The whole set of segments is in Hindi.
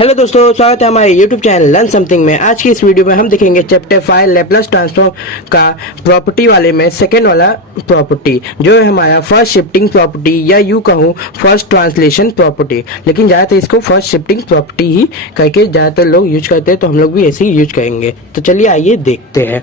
हेलो दोस्तों, स्वागत है हमारे YouTube चैनल लर्न समथिंग में। आज की इस वीडियो में हम देखेंगे चैप्टर 5 लैपलास ट्रांसफॉर्म का प्रॉपर्टी वाले में सेकेंड वाला प्रॉपर्टी, जो है हमारा फर्स्ट शिफ्टिंग प्रॉपर्टी या यूं कहूँ फर्स्ट ट्रांसलेशन प्रॉपर्टी। लेकिन ज़्यादातर इसको फर्स्ट शिफ्टिंग प्रॉपर्टी ही करके ज़्यादातर लोग यूज करते हैं, तो हम लोग भी ऐसे ही यूज करेंगे। तो चलिए आइए देखते हैं।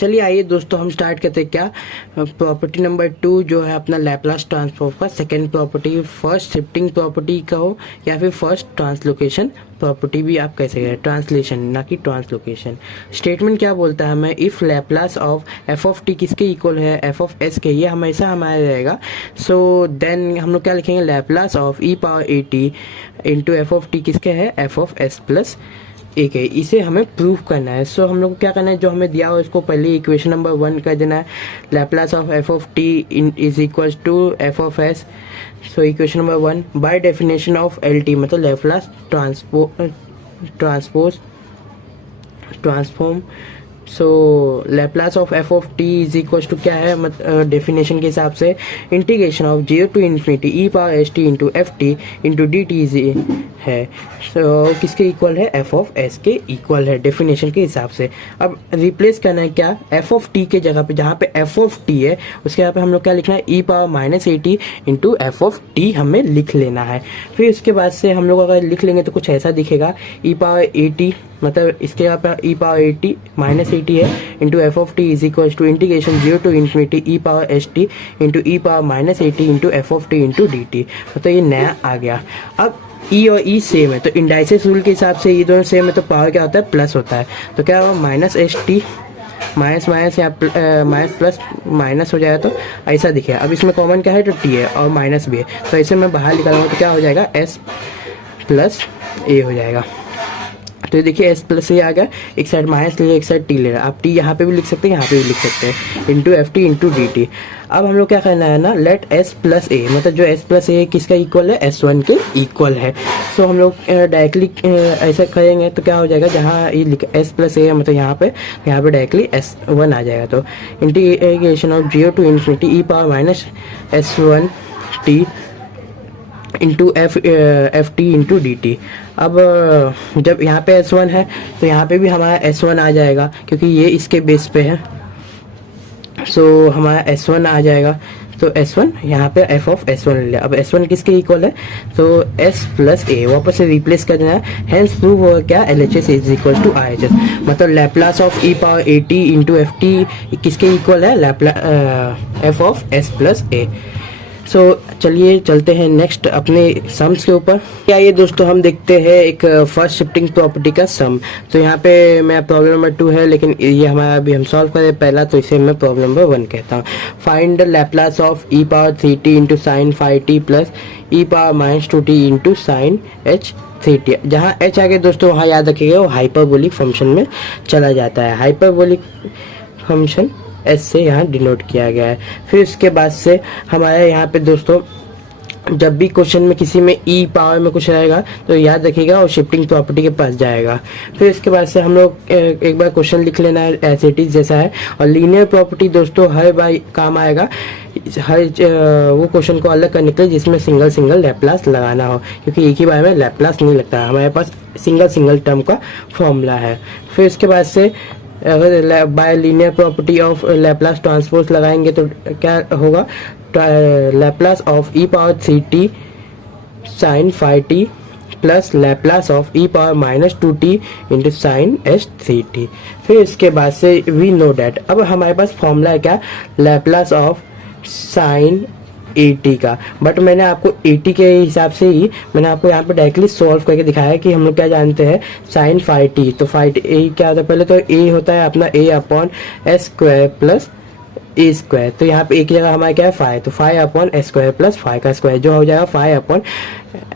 चलिए आइए दोस्तों, हम स्टार्ट करते हैं। क्या प्रॉपर्टी नंबर 2 जो है अपना लैपलास ट्रांसफॉर्म का second property, first shifting property कहो या फिर फर्स्ट ट्रांसलोकेशन प्रॉपर्टी भी आप कह सकते हैं। ट्रांसलेशन ना कि ट्रांसलोकेशन। स्टेटमेंट क्या बोलता है हमें, if Laplace of F of T किसके इक्वल है, एफ ऑफ एस के, ये हमेशा हमारा रहेगा। सो देन हम लोग क्या लिखेंगे, Laplace of e power A T into F of T किसके है, एफ ऑफ एस प्लस एक है। इसे हमें प्रूव करना है। सो हम लोग को क्या करना है, जो हमें दिया हो इसको पहले इक्वेशन नंबर 1 कर देना है। Laplace of F of T is equal to F of S. So equation number 1 by definition of L T मतलब Laplace transform. So Laplace of F of T is equal to क्या है, डेफिनेशन के हिसाब से integration of 0 to infinity E power S T into F T into D T है। सो किसके इक्वल है, एफ ऑफ एस के इक्वल है डेफिनेशन के हिसाब से। अब रिप्लेस करना है क्या, एफ ऑफ टी के जगह पे, जहाँ पे एफ ऑफ टी है उसके यहाँ पे हम लोग क्या लिखना है, E power minus A T into F of T हमें लिख लेना है। फिर इसके बाद से हम लोग अगर लिख लेंगे तो कुछ ऐसा दिखेगा, ई पावर ए टी मतलब इसके यहाँ पे E power A T minus A T है into F of T is equal to integration 0 to infinity E power S T into E power minus A T into F of T into D T. मतलब ये नया आ गया। अब ई और ई सेम है तो इंडाइसिस रूल के हिसाब से ये दोनों सेम है तो पावर क्या होता है, प्लस होता है। तो क्या होगा, minus S T minus minus या माइनस प्लस माइनस हो जाएगा तो ऐसा दिखेगा। अब इसमें कॉमन क्या है, तो टी है और माइनस भी है, तो ऐसे मैं बाहर निकालूंगा तो क्या हो जाएगा, एस प्लस ए हो जाएगा। तो ये देखिए एस प्लस ए आ गया, एक साइड माइनस ले लिया एक साइड टी ले रहा। आप टी यहाँ पे भी लिख सकते हैं, यहाँ पे भी लिख सकते हैं, into F T into D t. अब हम लोग क्या करना है ना, लेट एस प्लस ए मतलब जो एस प्लस ए किसका इक्वल है, एस वन के इक्वल है। सो हम लोग डायरेक्टली ऐसा करेंगे तो क्या हो जाएगा, जहाँ ये एस प्लस ए मतलब यहाँ पे डायरेक्टली एस वन आ जाएगा। तो integration of 0 to infinity E power minus s one t into F T into D t. अब जब यहाँ पे S1 है तो यहाँ पे भी हमारा S1 आ जाएगा क्योंकि ये इसके बेस पे है। सो हमारा S1 आ जाएगा, तो S1 यहाँ पे f ऑफ S1 ले लिया। अब S1 किसके इक्वल है, तो S प्लस ए वापस से रिप्लेस कर देना है। हेंस प्रूव होगा क्या, LHS is equal to RHS मतलब Laplace of e power A T into F t किसके इक्वल है, f of S plus a. So चलिए चलते हैं नेक्स्ट अपने सम्स के ऊपर। क्या ये दोस्तों हम देखते हैं एक फर्स्ट शिफ्टिंग प्रॉपर्टी का सम। तो यहाँ पे मैं प्रॉब्लम नंबर 2 है, लेकिन ये हमारा अभी हम सॉल्व करें पहला, तो इसे मैं प्रॉब्लम नंबर 1 कहता हूँ। Find the Laplace of e power 3t into sine 5t plus E power minus 2t into sign h 3t। जहाँ h आगे दोस्तों वहाँ याद रखिएगा वो हाइपरबोलिक फंक्शन में चला जाता है। हाइपरबोलिक फंक्शन एस से यहाँ डिनोट किया गया है। फिर उसके बाद से हमारे यहाँ पे दोस्तों जब भी क्वेश्चन में किसी में ई पावर में कुछ रहेगा तो याद रखिएगा और शिफ्टिंग प्रॉपर्टी के पास जाएगा। फिर इसके बाद से हम लोग एक बार क्वेश्चन लिख लेना है एज इट इज जैसा है। और लीनियर प्रॉपर्टी दोस्तों हर बार काम आएगा, हर वो क्वेश्चन को अलग करने के लिए जिसमें सिंगल सिंगल लैपलास लगाना हो, क्योंकि एक ही बार में लैपलास नहीं लगता, हमारे पास सिंगल सिंगल टर्म का फॉर्मूला है। फिर इसके बाद से अगर by linear property of Laplace transpose लगाएंगे तो क्या होगा, Laplace of e power 3t sine 5t plus Laplace of e power minus 2t into sine h 3t। फिर इसके बाद से वी नो डैट, अब हमारे पास फॉर्मूला है क्या, लैपलास ऑफ साइन 80 का। बट मैंने आपको 80 के हिसाब से ही मैंने आपको यहाँ पे डायरेक्टली सॉल्व करके दिखाया है कि हम लोग क्या जानते हैं, साइन 5t। तो 5t क्या होता है, पहले तो a होता है अपना a upon S square plus A square. तो यहाँ पे एक जगह हमारा क्या है 5, तो 5 अपॉन एस स्क्वायर प्लस 5 का स्क्वायर जो हो जाएगा 5 अपॉन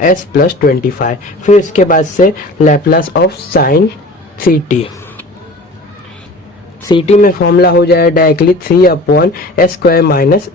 एस प्लस 25। फिर इसके बाद से Laplace of sine 3t, ct में फॉर्मूला हो जाएगा directly 3 upon S square minus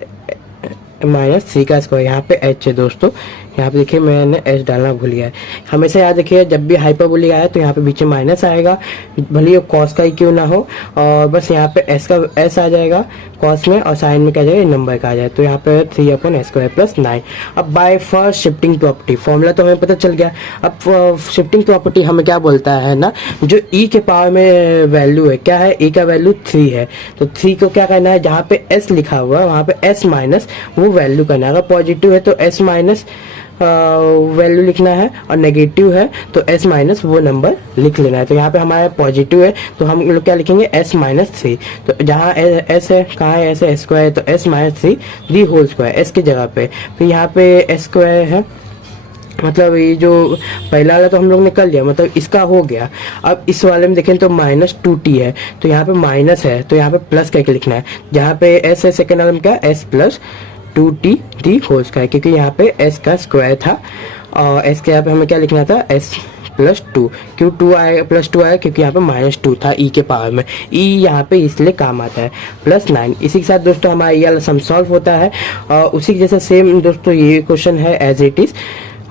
3 का स्क्वायर। यहाँ पे h है दोस्तों, यहाँ पे देखिए मैंने एस डालना भूल गया है। हमेशा याद रखिए जब भी हाइपरबोलिक आए तो यहाँ पे बीच में माइनस आएगा, भले ही कॉस का ही क्यों ना हो, और बस यहाँ पे एस का एस आ जाएगा कॉस में, और साइन में क्या आ जाएगा, नंबर का आ जाए। तो यहाँ पे 3/s² + 9। अब by first shifting property, formula तो हमें पता चल गया। अब शिफ्टिंग प्रॉपर्टी हमें क्या बोलता है ना, जो ई के पावर में वैल्यू है, क्या है, ई का वैल्यू 3 है, तो 3 को क्या करना है, जहाँ पे एस लिखा हुआ है वहाँ पे एस माइनस वो वैल्यू करना है। अगर पॉजिटिव है तो एस माइनस वैल्यू लिखना है, और नेगेटिव है तो एस माइनस वो नंबर लिख लेना है। तो यहाँ पे हमारा पॉजिटिव है तो हम लोग क्या लिखेंगे, s-3। तो जहाँ एस है, कहाँ है एस है, s² है, तो s-3 होल स्क्वायर एस की जगह पे। फिर यहाँ पे s² है, मतलब ये जो पहला वाला तो हम लोग ने कर लिया, मतलब इसका हो गया। अब इस वाले में देखें तो -2t है, तो यहाँ पे माइनस है तो यहाँ पे प्लस करके लिखना है। जहाँ पे s है सेकेंड वाले में क्या, s+2t होल स्क्वायर, क्योंकि यहाँ पे s का स्क्वायर था, और s के यहाँ पे हमें क्या लिखना था, s+2। क्यों 2 आया, +2 आया, क्योंकि यहाँ पे -2 था ई के पावर में। ई यहाँ पे इसलिए काम आता है, +9। इसी के साथ दोस्तों हमारा ये वाला सम सॉल्व होता है, और उसी के जैसा सेम दोस्तों ये क्वेश्चन है एज इट इज।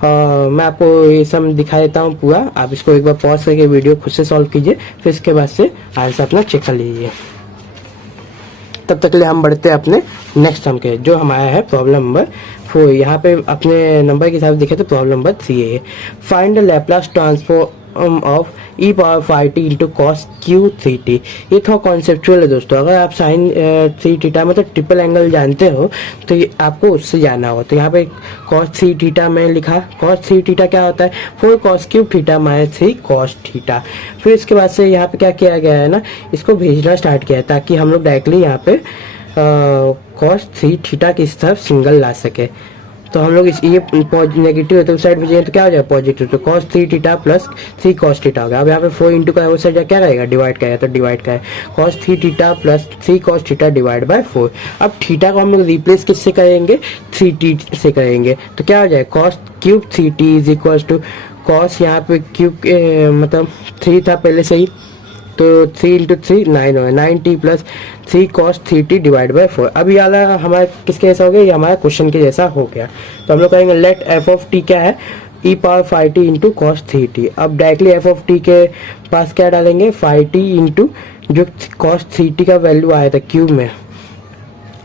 मैं आपको ये सब दिखा देता हूँ पूरा, आप इसको एक बार पॉज करके वीडियो खुद से सॉल्व कीजिए, फिर इसके बाद से आंसर अपना चेक कर लीजिए। तब तक के लिए हम बढ़ते हैं अपने नेक्स्ट सम के, जो हमारा है प्रॉब्लम नंबर 4। यहाँ पे अपने नंबर के हिसाब से देखें तो प्रॉब्लम नंबर 3 है। Find the Laplace transform of e⁻t into cos q3t। ये थोड़ा कॉन्सेप्चुअल है दोस्तों। अगर आप साइन 3θ मतलब ट्रिपल एंगल जानते हो तो ये आपको उससे जाना होगा। तो यहाँ पे cos 3θ में लिखा, cos 3θ क्या होता है, 4 cos cube theta minus 3 cos theta. फिर इसके बाद से यहाँ पे क्या किया गया है ना, इसको भेजना स्टार्ट किया है ताकि हम लोग डायरेक्टली यहाँ पे cos 3θ की तरफ सिंगल ला सके। तो हम लोग इस ये नेगेटिव है तो उस साइड भेजेंगे तो क्या हो जाएगा, पॉजिटिव। तो cos 3θ + 3 cos थीटा हो गया। अब यहाँ पे 4 इंटू का है, उस साइड क्या रहेगा, डिवाइड करेगा, तो डिवाइड का है cos 3θ + 3 cos theta divide by 4। अब थीटा को हम लोग रिप्लेस किससे करेंगे, 3t से करेंगे, तो क्या हो जाएगा, cos cube 3t is equal to cos, यहाँ पे क्यूब मतलब 3 था पहले से ही, तो 3 × 3 9 हो गया, 9t + 3 cos 3t divide by 4। अब ये वाला हमारा किसके जैसा हो गया, ये हमारा क्वेश्चन के जैसा हो गया। तो हम लोग कहेंगे लेट f(t) क्या है, e⁻φt इंटू cos 3t। अब डायरेक्टली f(t) के पास क्या डालेंगे, φt इंटू जो cos 3t का वैल्यू आया था क्यूब में,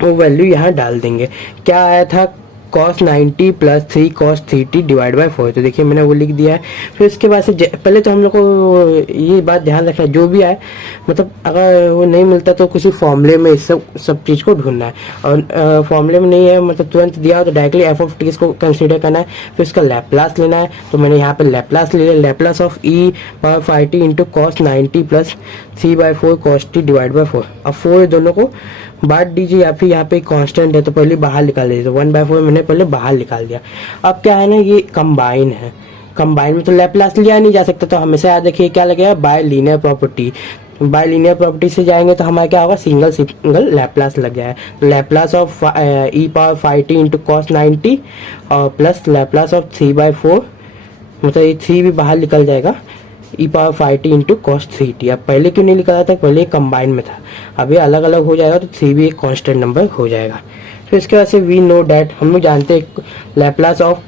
वो वैल्यू यहाँ डाल देंगे। क्या आया था, cos 90 + 3 cos 3t divide by 4। तो देखिए मैंने वो लिख दिया है। फिर उसके बाद से पहले तो हम लोग को ये बात ध्यान रखना है, जो भी आए मतलब अगर वो नहीं मिलता तो किसी फॉर्मूले में इस सब चीज़ को ढूंढना है, और फॉर्मूले में नहीं है मतलब तुरंत दिया हो तो डायरेक्टली f(t) को कंसीडर करना है, फिर उसका लैप्लास लेना है। तो मैंने यहाँ पे लैप्लास ले लिया, Laplace of e⁻φt into cos 90 + 3/4 cos t divide by 4। अब 4 दोनों को बांट दीजिए, या फिर यहाँ पे कांस्टेंट है तो पहले बाहर निकाल दीजिए, तो 1/4 मैंने पहले बाहर निकाल दिया। अब क्या है ना, ये कंबाइन है, कंबाइन में तो लैप्लास लिया नहीं जा सकता, तो हमेशा याद रखिए क्या लगेगा, bye linear property. Bye linear property से जाएंगे तो हमारा क्या होगा, सिंगल लैप्लास लग जाए। Laplace of e⁻φt into cos 90 और प्लस लैप्लास ऑफ 3/4, मतलब ये 3 भी बाहर निकल जाएगा, e⁻φt इंटू cos 3t। अब पहले क्यों नहीं निकला था, पहले कंबाइन में था, अब ये अलग अलग हो जाएगा तो 3 भी एक कांस्टेंट नंबर हो जाएगा। फिर इसके बाद से वी नो डैट, हम लोग जानते हैं लैप्लास ऑफ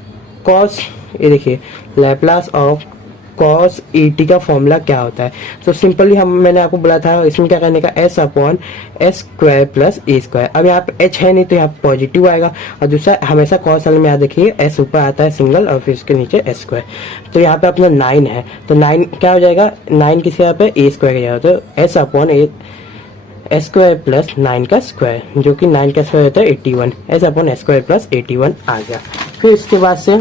cos, ये देखिए लैप्लास ऑफ cos et का फॉर्मूला क्या होता है। तो सिंपली मैंने आपको बोला था इसमें क्या करने का, s/s² + a²। अब यहाँ पे h है नहीं तो यहाँ पे पॉजिटिव आएगा, और दूसरा हमेशा cos वाले में याद रखिए s ऊपर आता है सिंगल और फिर इसके नीचे s²। तो यहाँ पे अपना 9 है, तो 9 क्या हो जाएगा, 9 किसी यहाँ पे a² का जाएगा, तो s/s² + 9 का स्क्वायर, जो कि 9 का स्क्वायर होता है 81, s/s² + 81 आ गया। फिर इसके बाद से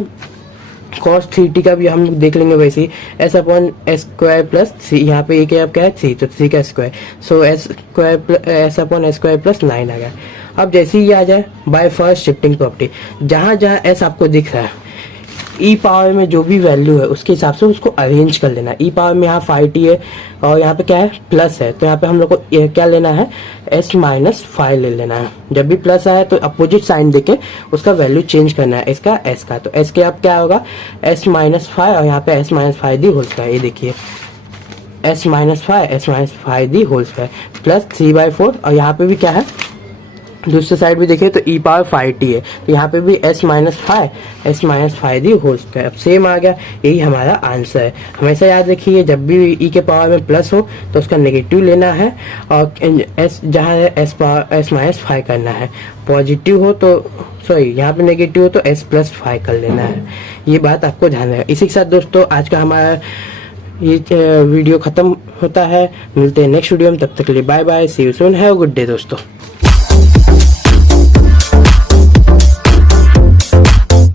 cos 3t का भी हम लोग देख लेंगे वैसे ही, s/s² + 3, यहाँ पे एक क्या है 3, तो 3 का स्क्वायर, सो s/s² + 9 आ गया। अब जैसे ही आ जाए बाय फर्स्ट शिफ्टिंग प्रॉपर्टी, जहाँ जहाँ s आपको दिख रहा है ई पावर में जो भी वैल्यू है उसके हिसाब से उसको अरेंज कर लेना। ई पावर में यहाँ 5t है और यहाँ पे क्या है, प्लस है, तो यहाँ पे हम लोग को क्या लेना है, s-5 ले लेना है। जब भी प्लस आए तो अपोजिट साइन देके उसका वैल्यू चेंज करना है, इसका s का। तो s के अब क्या होगा, s-5 और यहाँ पे s-5 दी होल स्क्वायर, ये देखिए s-5 the whole square plus 3/4, और यहाँ पे भी क्या है दूसरे साइड भी देखें तो e पावर 5t है, तो यहाँ पे भी s-5 दी होल स्क्वायर। अब सेम आ गया, यही हमारा आंसर है। हमेशा याद रखिए जब भी e के पावर में प्लस हो तो उसका नेगेटिव लेना है, और s जहाँ है s-5 करना है। पॉजिटिव हो तो सॉरी यहाँ पे नेगेटिव हो तो s+5 कर लेना है। ये बात आपको ध्यान रखना। इसी के साथ दोस्तों आज का हमारा ये वीडियो खत्म होता है। मिलते हैं नेक्स्ट वीडियो में, तब तक के लिए bye bye, see you soon, have a good day दोस्तों।